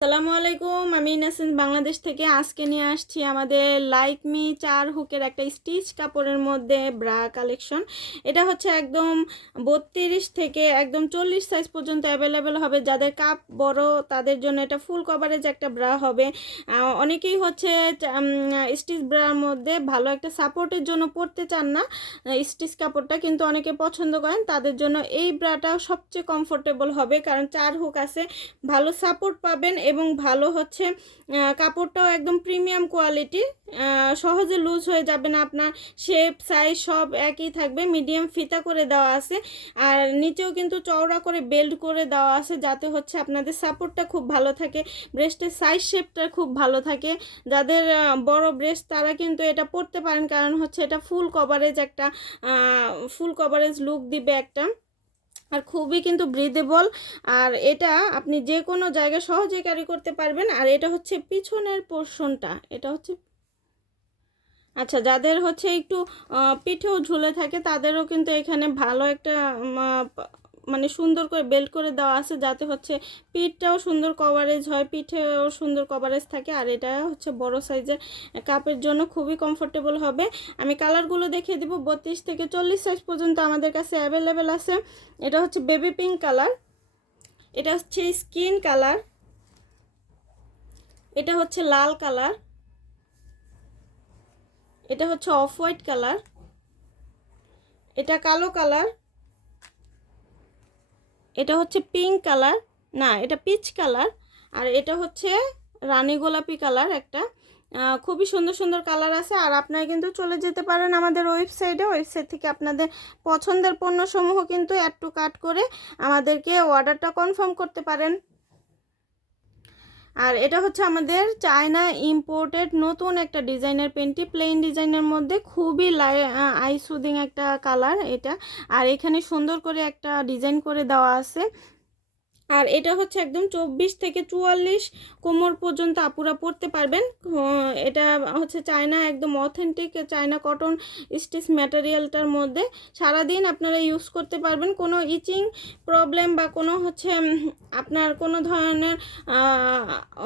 আসসালামু আলাইকুম, আমি নাসিন বাংলাদেশ থেকে আজকে নিয়ে আসছি আমাদের লাইক মি 4 হুকের একটা স্টিচ কাপড়ের মধ্যে ব্রা কালেকশন। এটা হচ্ছে একদম 32 থেকে একদম 40 সাইজ পর্যন্ত অ্যাভেলেবেল হবে। যাদের কাপ বড় তাদের জন্য এটা ফুল কভারেজ একটা ব্রা হবে। অনেকেই হচ্ছে স্টিচ ব্রার মধ্যে ভালো একটা সাপোর্টের জন্য পরতে চান না স্টিচ কাপড়টা, কিন্তু অনেকে পছন্দ করেন, তাদের জন্য এই ব্রাটা সবচেয়ে কমফোর্টেবল হবে, কারণ 4 হুক আছে, ভালো সাপোর্ট পাবেন এবং ভালো হচ্ছে কাপড়টাও একদম প্রিমিয়াম কোয়ালিটি, সহজে লুজ হয়ে যাবে না, আপনার শেপ সাইজ সব একই থাকবে। মিডিয়াম ফিতা করে দেওয়া আছে, আর নিচেও কিন্তু চওড়া করে বেল্ট করে দেওয়া আছে, যাতে হচ্ছে আপনাদের সাপোর্টটা খুব ভালো থাকে, ব্রেস্টের সাইজ শেপটা খুব ভালো থাকে। যাদের বড় ব্রেস্ট তারা কিন্তু এটা পরতে পারেন, কারণ হচ্ছে এটা ফুল কভারেজ লুক দিবে একটা, আর খুবই কিন্তু ব্রিদেবল। আর এটা আপনি যে কোনো জায়গায় সহজে ক্যারি করতে পারবেন। আর এটা হচ্ছে পিছনের পোর্শনটা, এটা হচ্ছে আচ্ছা, যাদের হচ্ছে একটু পিঠেও ঝুলে থাকে তাদেরও কিন্তু এখানে ভালো একটা মানে সুন্দর করে বেল্ট করে দেওয়া আছে, যাতে হচ্ছে পিঠটাও সুন্দর কভারেজ হয়, পিঠেও সুন্দর কভারেজ থাকে। আর এটা হচ্ছে বড় সাইজের কাপের জন্য খুবই কমফোর্টেবল হবে। আমি কালারগুলো দেখিয়ে দেবো। 32 থেকে 40 সাইজ পর্যন্ত আমাদের কাছে অ্যাভেলেবেল আছে। এটা হচ্ছে বেবি পিঙ্ক কালার, এটা হচ্ছে স্কিন কালার, এটা হচ্ছে লাল কালার, এটা হচ্ছে অফ হোয়াইট কালার, এটা কালো কালার, এটা হচ্ছে পিঙ্ক কালার, না এটা পিচ কালার, আর এটা হচ্ছে রানী গোলাপি কালার একটা। খুবই সুন্দর সুন্দর কালার আছে। আর আপনারা কিন্তু চলে যেতে পারেন আমাদের ওয়েবসাইট থেকে আপনাদের পছন্দের পণ্যসমূহ কিন্তু অ্যাড টু কার্ট করে আমাদেরকে অর্ডারটা কনফার্ম করতে পারেন। আর এটা হচ্ছে আমাদের চায়না ইম্পোর্টেড নতুন একটা ডিজাইনের পেন্টি, প্লেন ডিজাইনের মধ্যে খুবই আই সুদিং একটা কালার এটা। আর এখানে সুন্দর করে একটা ডিজাইন করে দেওয়া আছে। আর এটা হচ্ছে একদম 24 থেকে 44 কোমর পর্যন্ত আপুরা পরতে পারবেন। এটা হচ্ছে চায়না, একদম অথেন্টিক চায়না কটন স্টিচ ম্যাটেরিয়ালটার মধ্যে সারাদিন আপনারা ইউজ করতে পারবেন। কোনো ইচিং প্রবলেম বা কোনো হচ্ছে আপনার কোনো ধরনের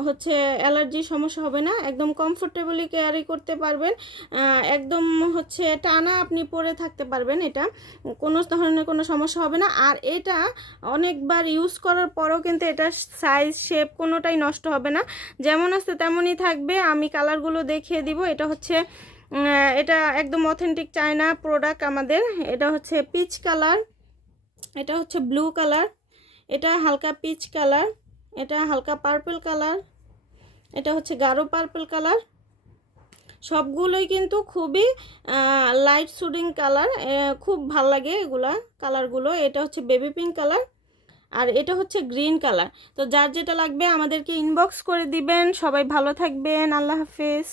হচ্ছে অ্যালার্জি সমস্যা হবে না, একদম কমফোর্টেবলি ক্যারি করতে পারবেন, একদম হচ্ছে টানা আপনি পরে থাকতে পারবেন, এটা কোনো ধরনের কোনো সমস্যা হবে না। আর এটা অনেকবার ইউজ করার পরও কিন্তু এটা সাইজ শেপ কোনোটাই নষ্ট হবে না, যেমন আছে তেমনই থাকবে। আমি কালারগুলো দেখিয়ে দিব। এটা হচ্ছে এটা একদম অথেন্টিক চায়না প্রোডাক্ট আমাদের। এটা হচ্ছে পিচ কালার, এটা হচ্ছে ব্লু কালার, এটা হালকা পিচ কালার, এটা হালকা পার্পল কালার, এটা হচ্ছে গাঢ় পার্পল কালার। সবগুলোই কিন্তু খুবই লাইট সুডিং কালার, খুব ভাল লাগে এগুলা কালারগুলো। এটা হচ্ছে বেবি পিঙ্ক কালার, আর এটা হচ্ছে গ্রিন কালার। তো যার যেটা লাগবে আমাদেরকে ইনবক্স করে দিবেন। সবাই ভালো থাকবেন, আল্লাহ হাফেজ।